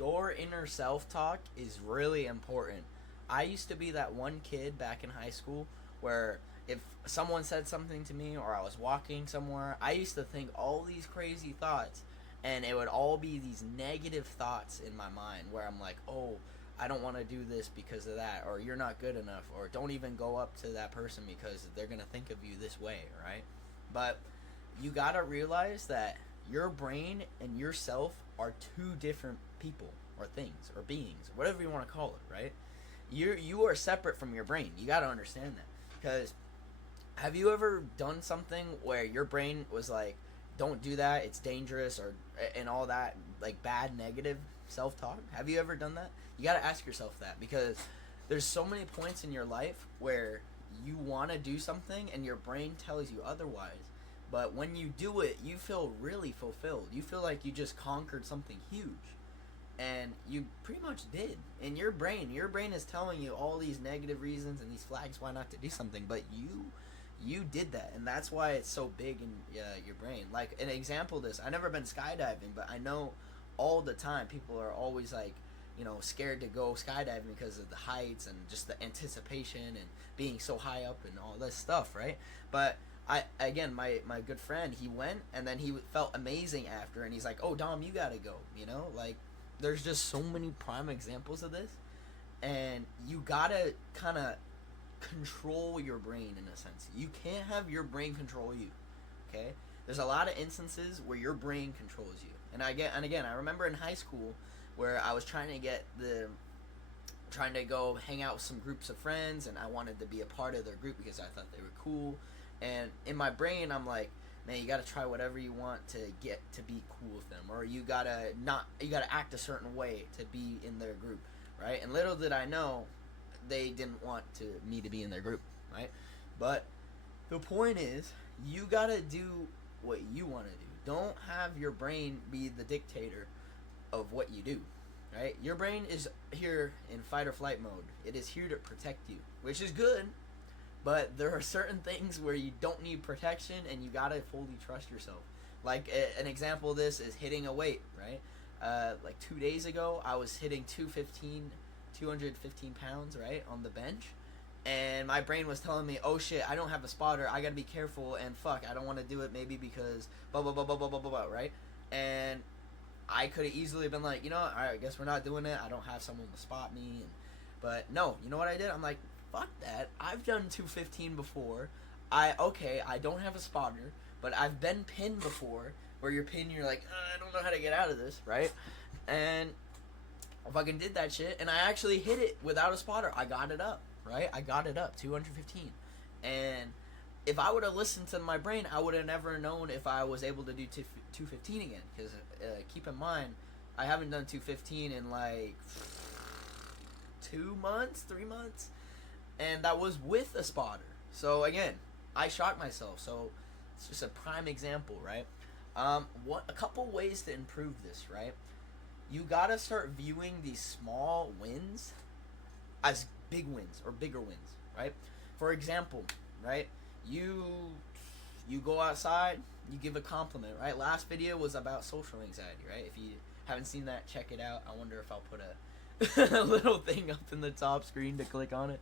your inner self-talk is really important. I used to be that one kid back in high school where if someone said something to me or I was walking somewhere, I used to think all these crazy thoughts, and it would all be these negative thoughts in my mind where I'm like, oh, I don't want to do this because of that, or you're not good enough, or don't even go up to that person because they're going to think of you this way, right? But you got to realize that your brain and yourself are two different people or things or beings, or whatever you want to call it, right? You are separate from your brain. You got to understand that. Because have you ever done something where your brain was like, don't do that, it's dangerous, or and all that, like bad negative self-talk? Have you ever done that? You got to ask yourself that, because there's so many points in your life where you want to do something and your brain tells you otherwise. But when you do it, you feel really fulfilled. You feel like you just conquered something huge. And you pretty much did. And your brain is telling you all these negative reasons and these flags why not to do something, but you did that, and that's why it's so big in your brain. Like an example of this, I never been skydiving, but I know all the time people are always like, scared to go skydiving because of the heights and just the anticipation and being so high up and all this stuff, right? But my good friend, he went, and then he felt amazing after, and he's like, oh, Dom, you gotta go, like there's just so many prime examples of this, and you gotta kind of control your brain in a sense. You can't have your brain control you. Okay? There's a lot of instances where your brain controls you. And I remember in high school where I was trying to go hang out with some groups of friends, and I wanted to be a part of their group because I thought they were cool. And in my brain I'm like, man, you got to try whatever you want to get to be cool with them, or you got to act a certain way to be in their group, right? And little did I know they didn't want me to be in their group, right? But the point is, you gotta do what you want to do. Don't have your brain be the dictator of what you do, right? Your brain is here in fight or flight mode. It is here to protect you, which is good, but there are certain things where you don't need protection, and you gotta fully trust yourself. Like an example of this is hitting a weight, right? Like 2 days ago, I was hitting 215 pounds, right, on the bench, and my brain was telling me, oh shit, I don't have a spotter, I gotta be careful, and fuck, I don't want to do it maybe because blah blah blah blah blah blah blah, right? And I could have easily been like, alright, I guess we're not doing it, I don't have someone to spot me, but no, you know what I did? I'm like, fuck that, I've done 215 before, I don't have a spotter, but I've been pinned before, where you're pinned, you're like, I don't know how to get out of this, right? And I fucking did that shit, and I actually hit it without a spotter. I got it up, right? I got it up, 215. And if I would have listened to my brain, I would have never known if I was able to do 215 again. Because keep in mind, I haven't done 215 in like 2 months, 3 months. And that was with a spotter. So again, I shot myself. So it's just a prime example, right? A couple ways to improve this, right? You gotta start viewing these small wins as big wins or bigger wins, right? For example, right? You go outside, you give a compliment, right? Last video was about social anxiety, right? If you haven't seen that, check it out. I wonder if I'll put a little thing up in the top screen to click on it.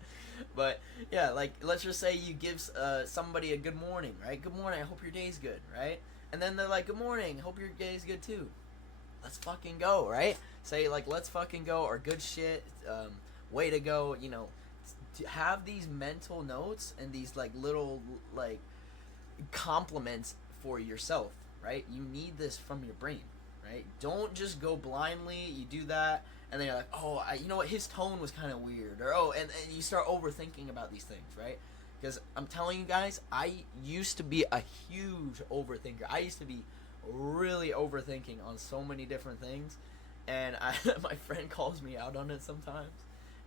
But yeah, like let's just say you give somebody a good morning, right? Good morning, I hope your day's good, right? And then they're like, good morning, hope your day's good too. Let's fucking go, right? Say like, let's fucking go, or good shit, way to go, to have these mental notes and these like little like compliments for yourself, right? You need this from your brain, right? Don't just go blindly. You do that, and then you're like, oh, you know what? His tone was kind of weird, or oh, and you start overthinking about these things, right? Because I'm telling you guys, I used to be a huge overthinker. I used to be really overthinking on so many different things, and my friend calls me out on it sometimes.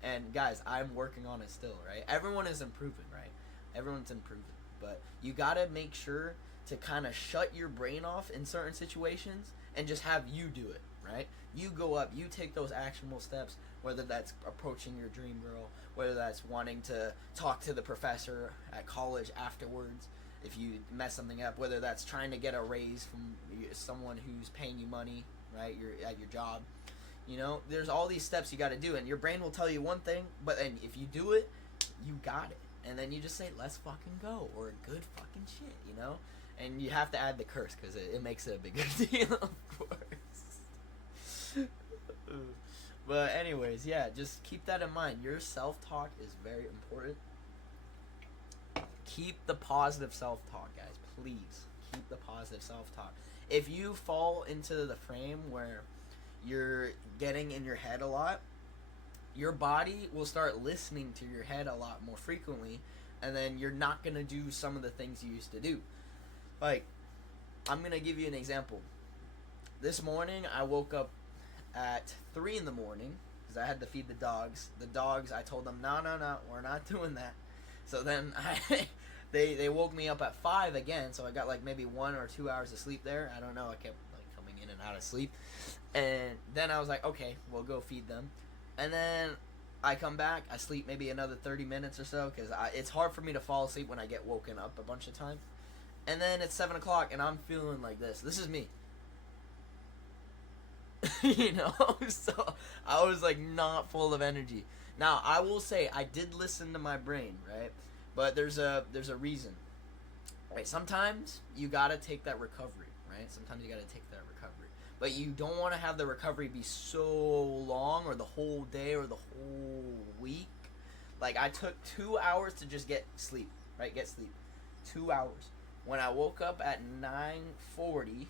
And guys, I'm working on it still, right? Everyone is improving, right? Everyone's improving, but you gotta make sure to kind of shut your brain off in certain situations and just have you do it, right? You go up, you take those actionable steps, whether that's approaching your dream girl, whether that's wanting to talk to the professor at college afterwards if you mess something up, whether that's trying to get a raise from someone who's paying you money, right? You're at your job. You know, there's all these steps you got to do, and your brain will tell you one thing, but then if you do it, you got it. And then you just say, let's fucking go, or good fucking shit, you know? And you have to add the curse, because it makes it a bigger deal, of course. But anyways, yeah, just keep that in mind. Your self-talk is very important. Keep the positive self-talk, guys. Please, keep the positive self-talk. If you fall into the frame where you're getting in your head a lot, your body will start listening to your head a lot more frequently, and then you're not going to do some of the things you used to do. Like, I'm going to give you an example. This morning, I woke up at 3 in the morning, because I had to feed the dogs. The dogs, I told them, no, we're not doing that. So then they woke me up at 5 again, so I got like maybe 1 or 2 hours of sleep there. I don't know, I kept like coming in and out of sleep. And then I was like, okay, we'll go feed them. And then I come back, I sleep maybe another 30 minutes or so, because it's hard for me to fall asleep when I get woken up a bunch of times. And then it's 7 o'clock, and I'm feeling like this. This is me. You know? So I was like not full of energy. Now, I will say, I did listen to my brain, right? But there's a reason. Right? Sometimes you gotta take that recovery, right? Sometimes you gotta take that recovery. But you don't want to have the recovery be so long, or the whole day, or the whole week. Like, I took 2 hours to just get sleep, right? Get sleep. 2 hours. When I woke up at 9:40,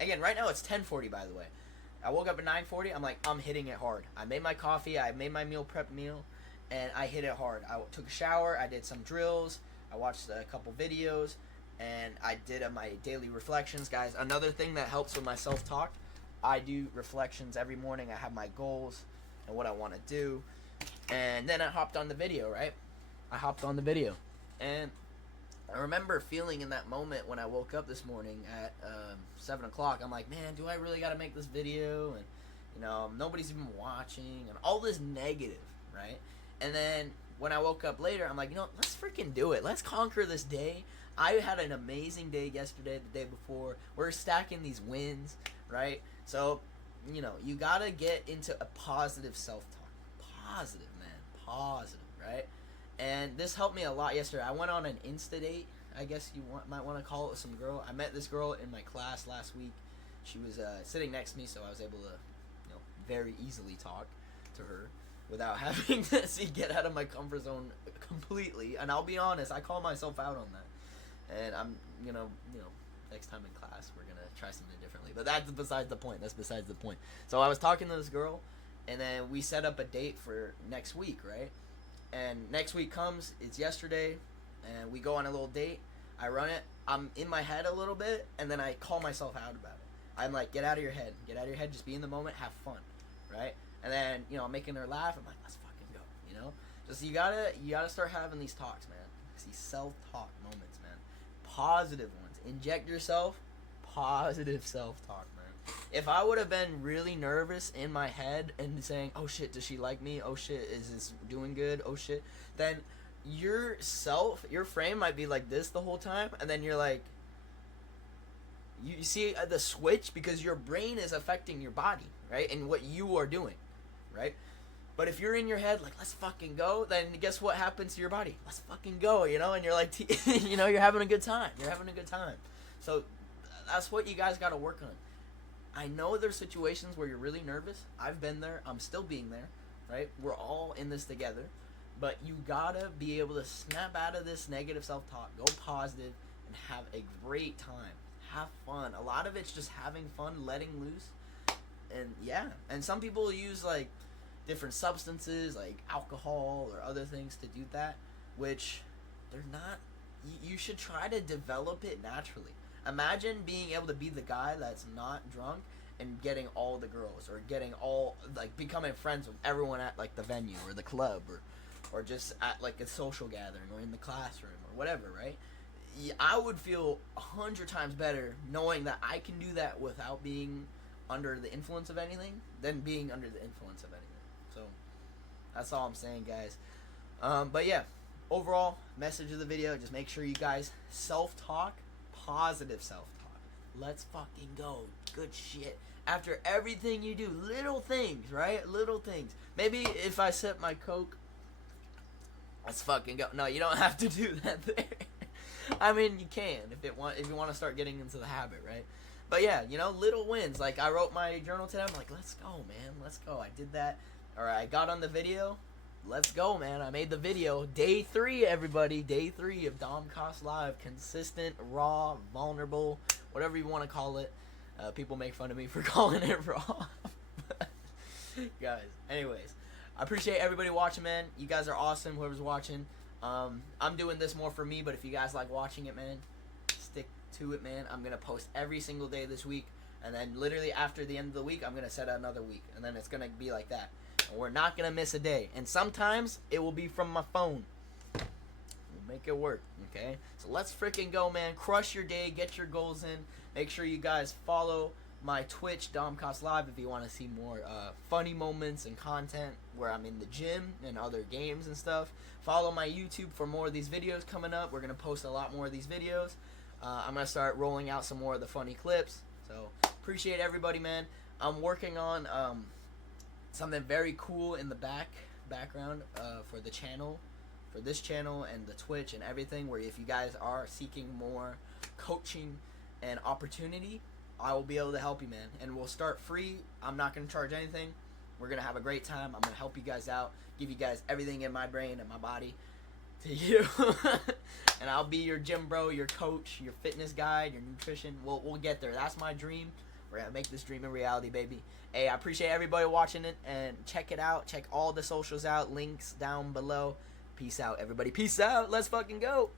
again, right now it's 10:40, by the way. I woke up at 9:40, I'm like, I'm hitting it hard. I made my coffee, I made my meal prep meal, and I hit it hard. I took a shower, I did some drills, I watched a couple videos, and I did my daily reflections. Guys, another thing that helps with my self-talk, I do reflections every morning. I have my goals and what I want to do. And then I hopped on the video, right? I hopped on the video. And I remember feeling in that moment when I woke up this morning at 7 o'clock, I'm like, man, do I really got to make this video? And, you know, nobody's even watching, and all this negative, right? And then when I woke up later, I'm like, you know, let's freaking do it. Let's conquer this day. I had an amazing day yesterday, the day before. We're stacking these wins, right? So, you know, you got to get into a positive self-talk. Positive, man. Positive, right? And this helped me a lot yesterday. I went on an Insta date, I guess you might want to call it, with some girl. I met this girl in my class last week. She was sitting next to me, so I was able to, you know, very easily talk to her without having to get out of my comfort zone completely. And I'll be honest, I call myself out on that. And I'm, you know, next time in class we're gonna try something differently. But that's besides the point. That's besides the point. So I was talking to this girl, and then we set up a date for next week, right? And next week comes, it's yesterday, and we go on a little date. I run it. I'm in my head a little bit, and then I call myself out about it. I'm like, get out of your head. Get out of your head. Just be in the moment. Have fun, right? And then, you know, I'm making her laugh. I'm like, let's fucking go, you know? Just you gotta start having these talks, man. These self-talk moments, man. Positive ones. Inject yourself. Positive self-talk, man. If I would have been really nervous in my head and saying, oh shit, does she like me? Oh shit, is this doing good? Oh shit. Then your frame might be like this the whole time, and then you're like, you see the switch, because your brain is affecting your body, right? And what you are doing, right? But if you're in your head like, let's fucking go, then guess what happens to your body? Let's fucking go, you know? And you're like, you know, you're having a good time. You're having a good time. So that's what you guys got to work on. I know there's situations where you're really nervous. I've been there. I'm still being there, right? We're all in this together. But you gotta be able to snap out of this negative self-talk, go positive, and have a great time. Have fun. A lot of it's just having fun, letting loose. And yeah, and some people use like different substances like alcohol or other things to do that, which they're not. You should try to develop it naturally. Imagine being able to be the guy that's not drunk and getting all the girls, or getting all, like, becoming friends with everyone at like the venue or the club, or just at like a social gathering or in the classroom or whatever, right? I would feel 100 times better knowing that I can do that without being under the influence of anything than being under the influence of anything. So that's all I'm saying, guys. But yeah, overall message of the video, just make sure you guys self-talk, positive self-talk. Let's fucking go. Good shit. after everything you do. Little things, right? Little things. Maybe if I sip my Coke, let's fucking go. No, you don't have to do that there. I mean, you can if you want to start getting into the habit, right? But yeah, you know, little wins. Like, I wrote my journal today. I'm like, let's go, man. Let's go. I did that. All right, I got on the video. Let's go, man. I made the video. Day 3, everybody. Day 3 of DomCoslive. Consistent, raw, vulnerable, whatever you want to call it. People make fun of me for calling it raw. Guys, anyways, I appreciate everybody watching, man. You guys are awesome, whoever's watching. I'm doing this more for me, but if you guys like watching it, man, stick to it, man. I'm going to post every single day this week, and then literally after the end of the week, I'm going to set another week, and then it's going to be like that. And we're not going to miss a day, and sometimes it will be from my phone. We'll make it work, okay? So let's freaking go, man. Crush your day, get your goals in. Make sure you guys follow my Twitch, DomCoslive, if you want to see more funny moments and content where I'm in the gym and other games and stuff. Follow my YouTube for more of these videos coming up. We're going to post a lot more of these videos. I'm going to start rolling out some more of the funny clips. So, appreciate everybody, man. I'm working on something very cool in the background for the channel, for this channel and the Twitch and everything, where if you guys are seeking more coaching and opportunity, I will be able to help you, man. And we'll start free. I'm not going to charge anything. We're going to have a great time. I'm going to help you guys out, give you guys everything in my brain and my body to you. And I'll be your gym bro, your coach, your fitness guide, your nutrition. We'll get there. That's my dream. We're going to make this dream a reality, baby. Hey, I appreciate everybody watching it, and check it out. Check all the socials out. Links down below. Peace out, everybody. Peace out. Let's fucking go.